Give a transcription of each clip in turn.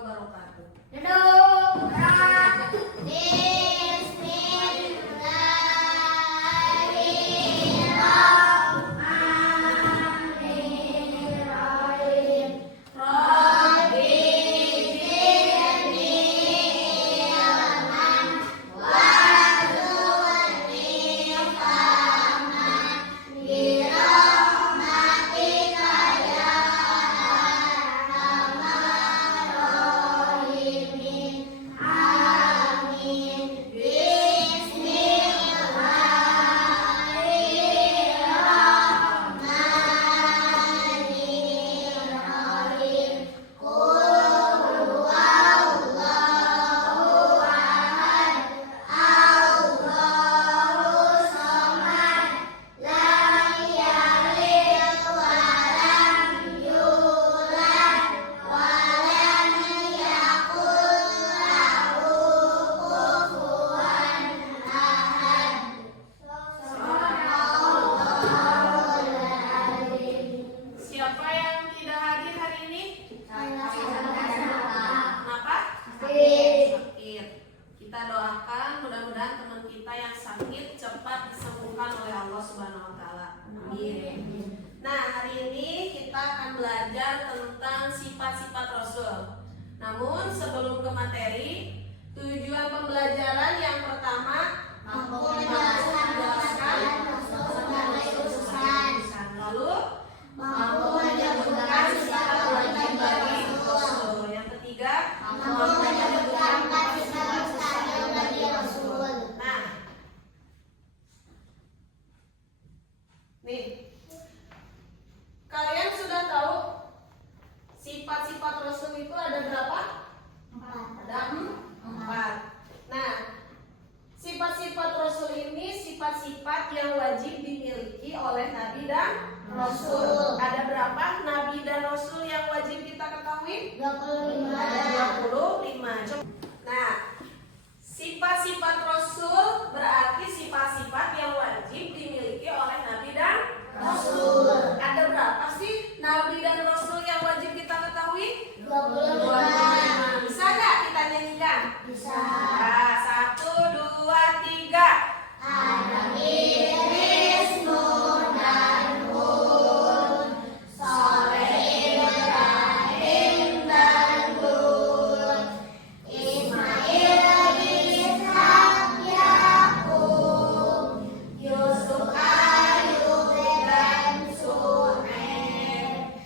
wabarakatuh. Duduk. Kita doakan mudah-mudahan teman kita yang sakit cepat disembuhkan oleh Allah Subhanahu wa taala. Amin. Nah, hari ini kita akan belajar tentang sifat-sifat Rasul. Namun sebelum ke materi, tujuan pembelajaran yang pertama menjelaskan lalu menyebutkan sifat wajib bagi Rasul. Yang ketiga menyebutkan nih, kalian sudah tahu sifat-sifat Rasul itu ada berapa? 4. Ada 4. Nah, sifat-sifat Rasul ini sifat-sifat yang wajib dimiliki oleh Nabi dan Rasul. Ada berapa Nabi dan Rasul yang wajib kita ketahui? 25. Ada 25. Nah, sifat-sifat Rasul berarti sifat-sifat yang wajib dimiliki oleh Nabi dan Rasul. Ada berapa sih Nabi dan Rasul yang wajib kita ketahui? 25. Bisa nggak kita nyanyikan? Bisa. Nah, 1, 2, 3. Adam, Idris, Nuh, dan Hud, Soleh, Ibrahim, dan Lut, Ismail, Ishak, Yakub, Yusuf, Ayub, dan Su'aib,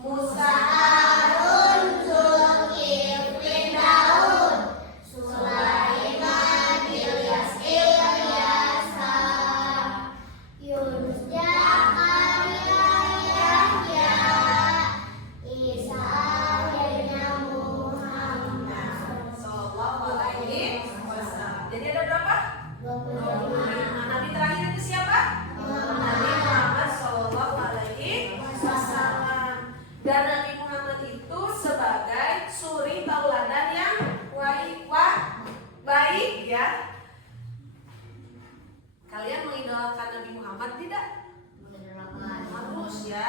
Musa, Harun, Zulkifli, Daud, Sulaiman, Ilyas, Ilyasa, Yunus, Zakaria, Yahya, Isa, akhirnya Muhammad. Sallallahu alaihi wasallam. Jadi ada berapa? 25. Nabi terakhir itu siapa? Nabi Muhammad Sallallahu alaihi wasallam. Dan Nabi Muhammad itu sebagai suri tauladan yang baik ya. Kalian mengidolakan Nabi Muhammad tidak? Harus ya.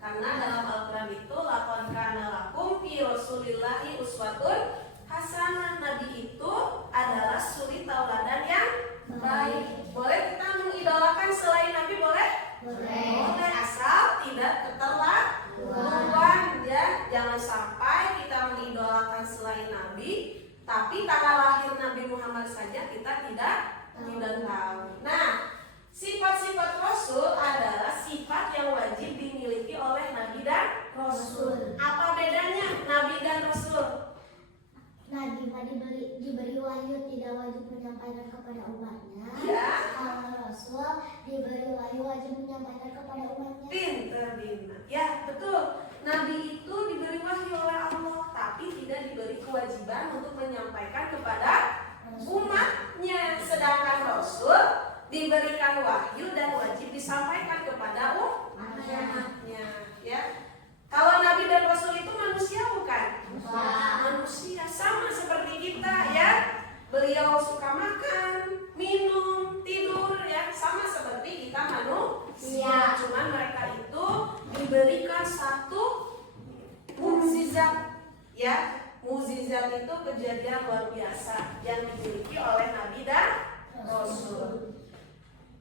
Karena dalam Al-Quran itu laqad kana lakum fi Rasulillahi uswatun hasanah. Nabi itu adalah suri tauladan yang baik. Boleh kita mengidolakan selain Nabi, boleh? Boleh, asal tidak keterlaluan ya. Jangan sampai kita mengidolakan selain Nabi, tapi tanggal lahir Nabi Muhammad saja kita tidak tahu. Nah, sifat-sifat Rasul adalah sifat yang wajib dimiliki oleh Nabi dan Rasul. Apa bedanya Nabi dan Rasul? Nabi diberi wahyu tidak wajib menyampaikan kepada umatnya. Ya. Kalau Rasul diberi wahyu wajib menyampaikan kepada umatnya. Pinter Bina. Ya, betul. Nabi itu diberi wahyu oleh Allah, tapi tidak diberi kewajiban untuk menyampaikan kepada umatnya. Sedangkan Rasul diberikan wahyu dan wajib disampaikan kepada umatnya. Ya. Kalau Nabi dan Rasul itu manusia bukan? Manusia sama seperti kita ya. Beliau suka makan, minum, tidur ya, sama seperti kita manusia. Cuman mereka itu diberikan satu mukjizat ya. mukjizat itu kejadian luar biasa yang dimiliki oleh Nabi dan Rasul.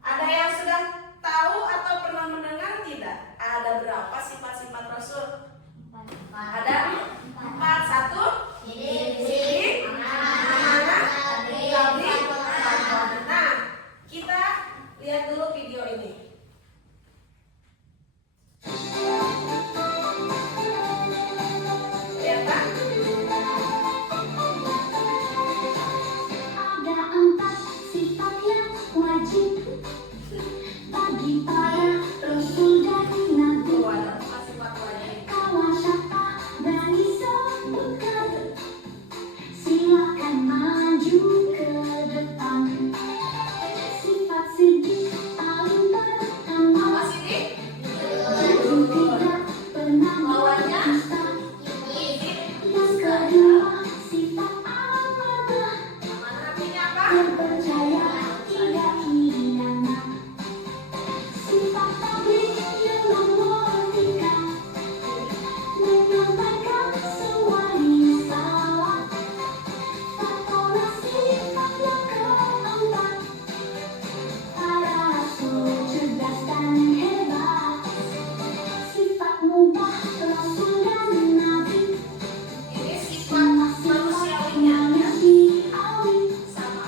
Ada yang sudah tahu atau pernah mendengar tidak? Ada berapa sifat-sifat Rasul? Ada 4. 1. Sidik, amanah, tabligh, takwa. Nah, kita lihat dulu video ini. Lihat kan? Ada 4 sifat yang wajib bagi para rasul dan nabi. Tuh, ada 4 sifat wajib. Kalau siapa berani sebutkan, silakan maju ke depan. Sifat sidik paling pertama, Apa sih, Dik? tidak pernah Lawannya? berdusta. Sidik. Yang kedua, sifat amanah, Amanah artinya apa? terpercaya tidak hianat. Sifat tabligh yang memulihkan, menyampaikan semua risalah. Takwa sifat yang keempat, para rasul cerdas dan hebat. Sifat mubah rasul dan nabi, Ini sifat manusiawinya ya. Sama.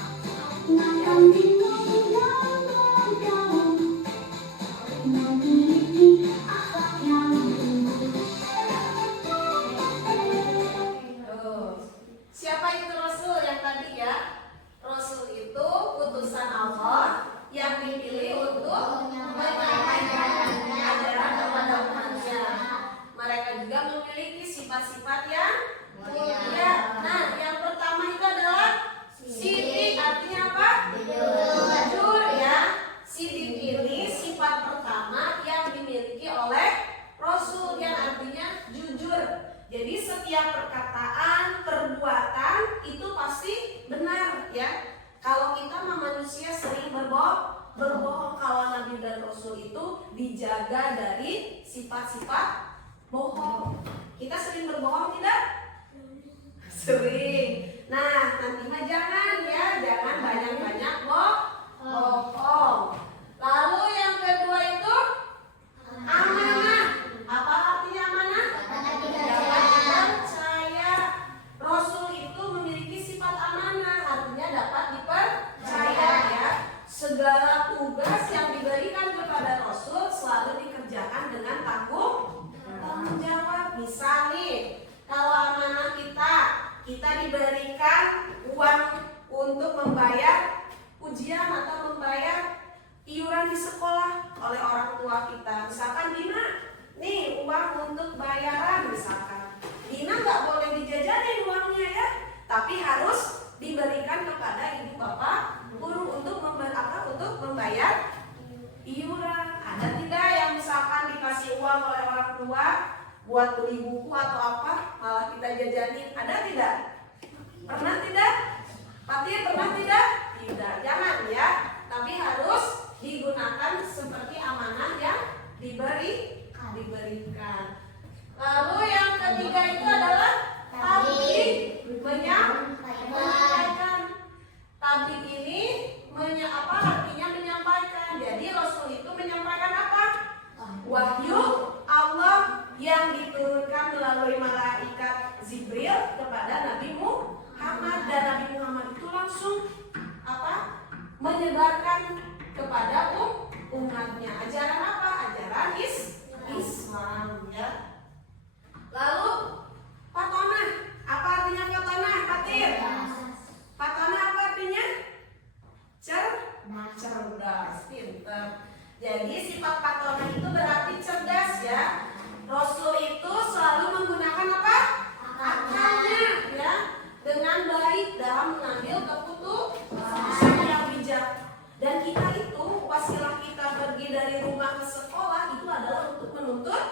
Makan minum dan bergaul, memiliki akhlak yang luhur. Tuh. Siapa itu Rasul yang tadi ya? Rasul itu utusan Allah yang dipilih untuk menyampaikan ajaran kepada umatnya. Mereka juga memiliki sifat-sifat yang mulia. Nah, yang pertama itu adalah sidik, artinya apa? Jujur ya. Sidik ini sifat pertama yang dimiliki oleh Rasul yang artinya jujur. Jadi setiap perkataan, perbuatan itu pasti benar ya. Kalau kita manusia sering berbohong, kalau Nabi dan Rasul itu dijaga dari sifat-sifat bohong. Kita sering berbohong tidak? Sering. Nah, nanti mah jangan ya, jangan banyak-banyak bohong. Lalu yang kedua itu amanah. Apa artinya amanah? Dapat dipercaya. Rasul itu memiliki sifat amanah, artinya dapat dipercaya ya. Segala tugas yang diberikan kepada Rasul selalu dikerjakan dengan tanggung jawab. Misal nih, kalau amanah kita diberikan uang untuk membayar ujian atau membayar iuran di sekolah oleh orang tua kita. Misalkan Dina, nih uang untuk bayaran misalkan. Dina nggak boleh dijajanin uangnya ya, tapi harus diberikan kepada ibu bapak guru untuk membayar iuran. Ada tidak yang misalkan dikasih uang oleh orang tua buat beli buku atau apa, malah kita jajanin? Ada tidak? Pernah tidak? Fatir pernah tidak? Tidak, jangan ya. Tapi harus digunakan seperti amanah yang diberikan. Lalu yang ketiga itu adalah tabligh, menyampaikan. Tabligh ini artinya menyampaikan. Jadi Rasul itu menyampaikan apa? Wahyu Allah yang diturunkan melalui malaikat Jibril kepada Nabi Muhammad, dan Nabi Muhammad itu langsung menyebarkan kepada umatnya. Ajaran apa? Ajaran Islam ya. Lalu patonah. Apa artinya patonah? Fatir. Patonah apa artinya? Cerdas, pintar. Jadi sifat patonah itu berarti cerdas ya. Rasul itu selalu menggunakan apa? Akalnya ya, dengan baik dalam mengambil keputusan yang bijak. Dan kita itu wasilah kita pergi dari rumah ke sekolah itu adalah untuk menuntut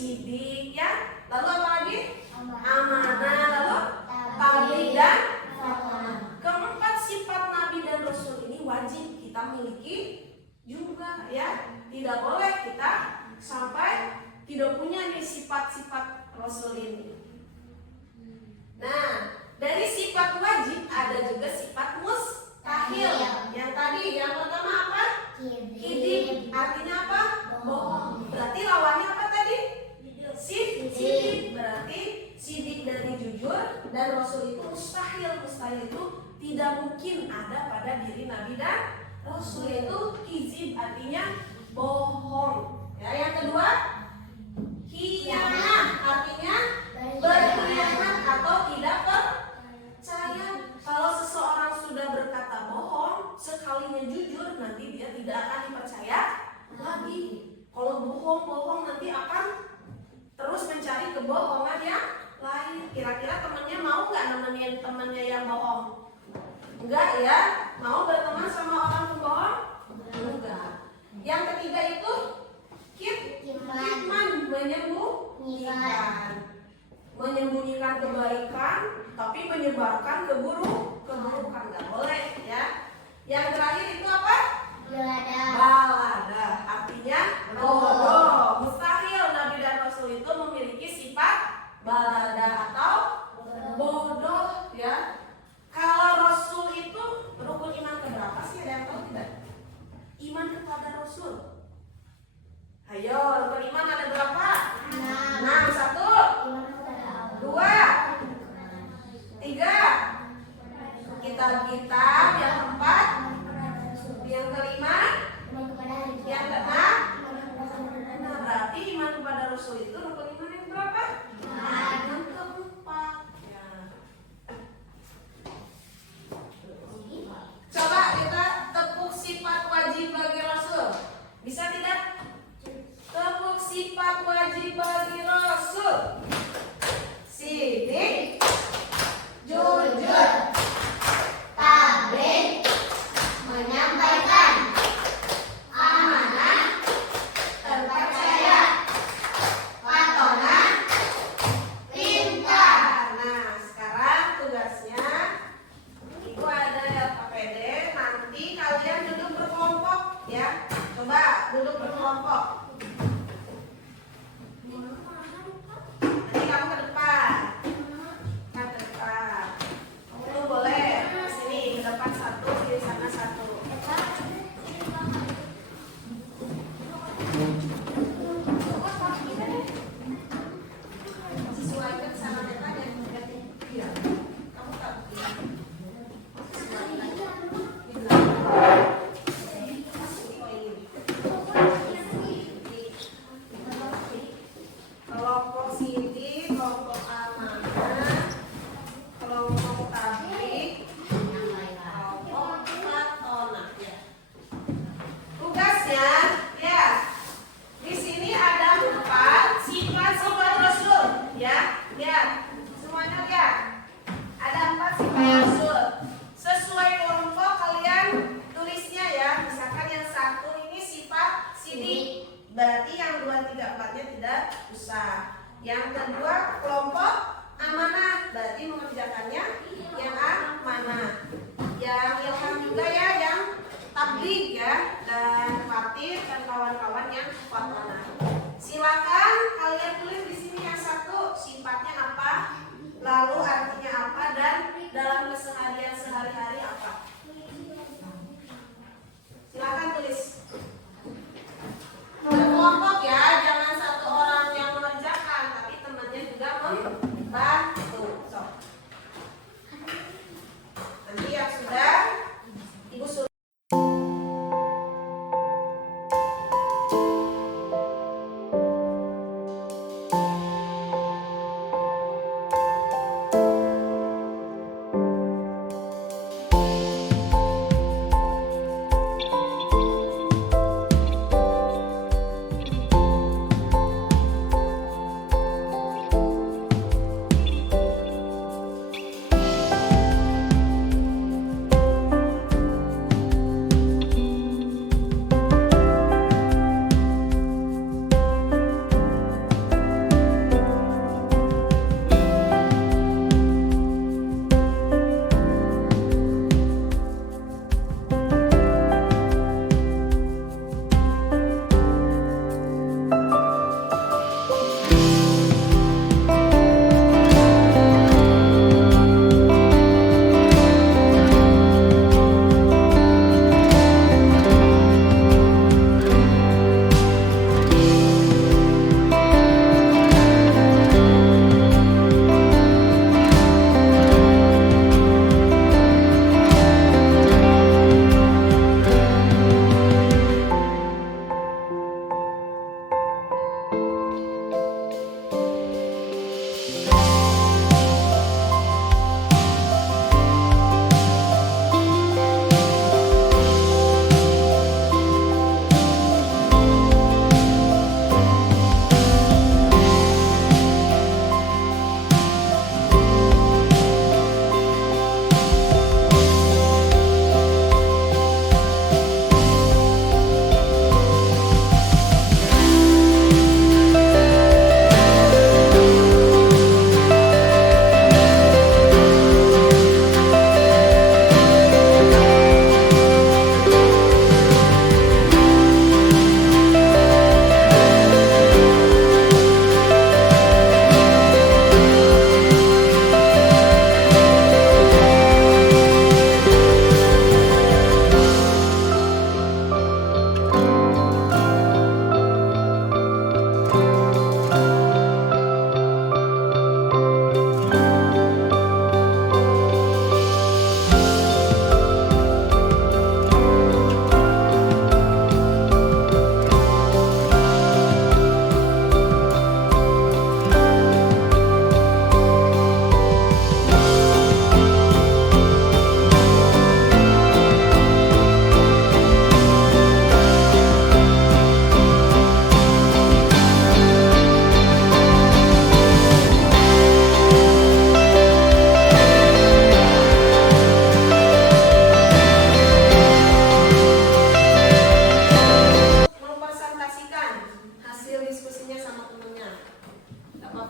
sidik, ya. Lalu apa lagi? Amanah, lalu tabligh dan keempat sifat Nabi dan Rasul ini wajib kita miliki juga, ya. Tidak boleh kita sampai tidak punya nih sifat-sifat Rasul ini. Nah, dari sifat wajib ada juga sifat mustahil. Yang tadi, yang pertama apa? Kidib. Artinya apa? Bohong. Berarti lawannya apa tadi? Sidik. Berarti sidik dari jujur, dan Rasul itu mustahil. Mustahil itu tidak mungkin ada pada diri Nabi dan Rasul. Itu kizib, artinya bohong. Ya, yang kedua, khianah, artinya berkhianat atau tidak percaya. Kalau seseorang sudah berkata bohong, sekalinya jujur, nanti dia tidak akan dipercaya lagi. Kalau bohong nanti akan terus mencari kebohongan yang lain. Kira-kira temannya mau nggak nemenin temannya yang bohong? Enggak, ya. Mau berteman sama orang pembohong? Enggak. Yang ketiga itu kitman, menyembunyikan kebaikan tapi menyebarkan keburukan, nggak boleh, ya. Yang terakhir itu apa? Balada, artinya bodoh. Mustahil Nabi dan Rasul itu memiliki sifat balada atau bodoh, ya. Kalau Rasul itu rukun iman keberapa sih? Ada yang tahu tidak? Iman kepada Rasul. Ayo, rukun iman ada berapa? 6. 1, 2, 3. Kitab-kitab. Yang keempat, yang kelima, yang keenam. Nah, berarti iman kepada Rasul itu rukun iman yang berapa? Yang keempat. Ya. Coba kita tepuk sifat wajib bagi Rasul. Bisa tidak? Tepuk sifat wajib bagi Rasul. Sidik, jujur, tabligh, menyampaikan, amanah, terpercaya, patonah, pintar. Nah, sekarang tugasnya Ibu ada yang APD. Nanti kalian duduk berkelompok, ya. Coba duduk berkelompok. Nanti kamu ke depan. Ke depan. Kamu boleh ke sini, ke depan 1, di sana 1. Sesuaikan sama metode. Iya. Kamu tahu. Kelompok sidik, kelompok amanah, kelompok tabligh, kelompok patonah. Tugasnya, ya. Di sini ada 4 sifat-sifat Rasul, ya. Lihat, semuanya lihat. Ada 4 sifat Rasul. Sesuai kelompok kalian tulisnya, ya. Misalkan yang 1 ini sifat sidik, berarti yang 2, 3, 4-nya tidak usah. Yang kedua kelompok amanah, berarti mengerjakannya yang amanah. Yang ilham juga, ya, yang tabligh, ya, dan khatir dan kawan-kawan yang patonah. Silakan kalian tulis di sini yang 1 sifatnya apa, lalu artinya apa, dan dalam keseharian sehari-hari apa. Silakan tulis. Berkelompok, ya, jangan 1 orang yang mengerjakan, tapi temannya juga membantu. So, nanti yang sudah Ibu suruh.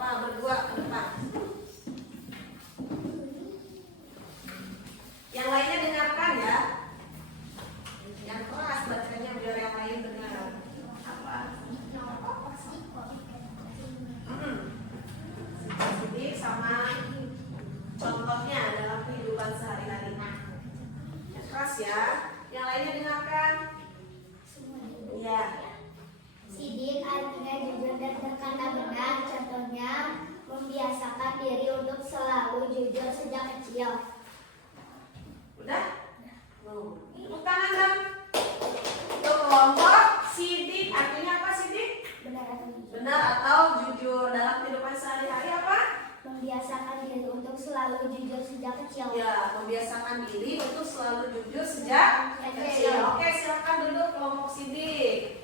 Bapak berdua ke depan. Yang lainnya dengarkan ya. Yang keras bacanya biar yang lain dengar. Apa? Sidik sama contohnya dalam kehidupan sehari-hari. Yang keras ya. Yang lainnya dengarkan. Iya. Sidik artinya jujur dan berkata benar. Contohnya membiasakan diri untuk selalu jujur sejak kecil. Udah? Tepuk tangan dong. Untuk kelompok sidik artinya apa sidik? Benar atau jujur? Benar atau jujur dalam kehidupan sehari-hari apa? Membiasakan diri untuk selalu jujur sejak kecil. Ya, membiasakan diri untuk selalu jujur sejak kecil. Oke, silakan duduk kelompok sidik.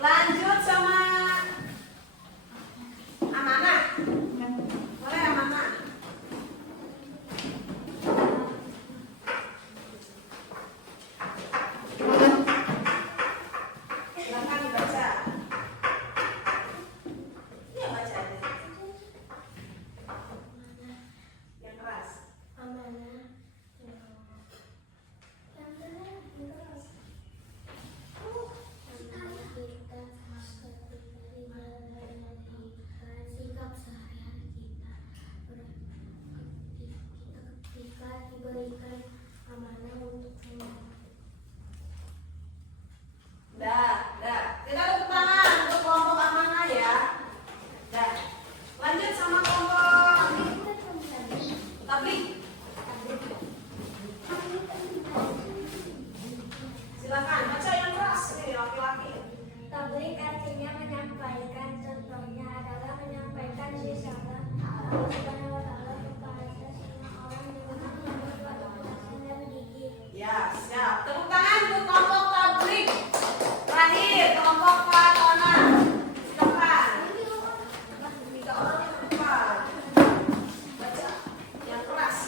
Lanjut sama amanah. Boleh amanah. Silakan dibaca. Iya baca aja. Yang keras. Amanah. Sikap sehari-hari kita ketika diberikan amanah untuk Dah. Kita tepuk tangan untuk kelompok amanah ya. Dah. Lanjut sama kelompok tablik. Silakan baca yang keras nih laki-laki. Tablik artinya menyampaikan, contohnya adalah menyampaikan risalah Allah Subhanahu wa Ta'ala kepada semua orang dengan membuat kejelasan dan gigih. Ya, siap. Tepuk tangan untuk kelompok tablik. Terakhir kelompok Fatona. Silakan. 3 orang yang depan. Baca yang keras.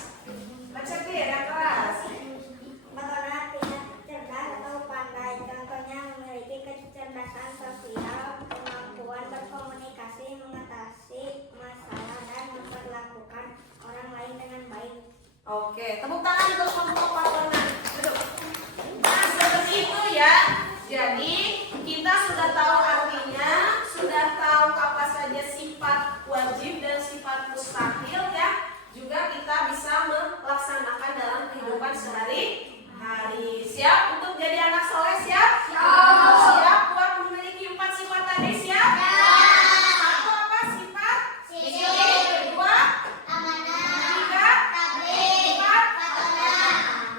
Baca dia yang keras. Fatona artinya cerdas atau pandai, contohnya memiliki kecerdasan sosial, kemampuan berkomunikasi, mengatasi masalah, dan memperlakukan orang lain dengan baik. Oke, tepuk tangan untuk kelompok Fatona. Duduk. Nah, seperti itu ya. Jadi, kita sudah tahu artinya, sudah tahu apa saja sifat wajib dan sifat mustahil ya. Juga kita bisa melaksanakan dalam kehidupan sehari-hari. Siap untuk jadi anak soleh? Siap? Siap buat memiliki 4 sifat tadi? Siap? Satu apa sifat? Kedua? Tiga? Empat?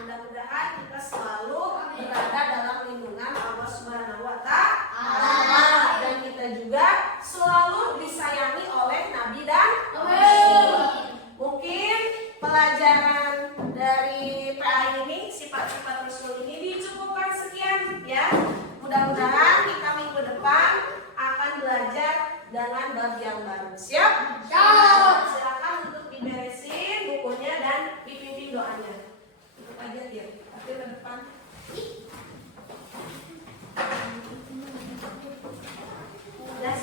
Mudah-mudahan kita selalu berada dalam lindungan Allah Subhanahu wa Ta'ala dan kita juga selalu disayangi oleh Nabi dan Rasul. Mungkin pelajaran dari PA ini, sifat-sifat Rasul ini dicukupkan sekian ya. Mudah-mudahan kita minggu depan akan belajar dengan bab yang baru. Siap? Silakan untuk diberesin bukunya dan dipimpin doanya. Tutup aja dia. Tapi ke depan. Udah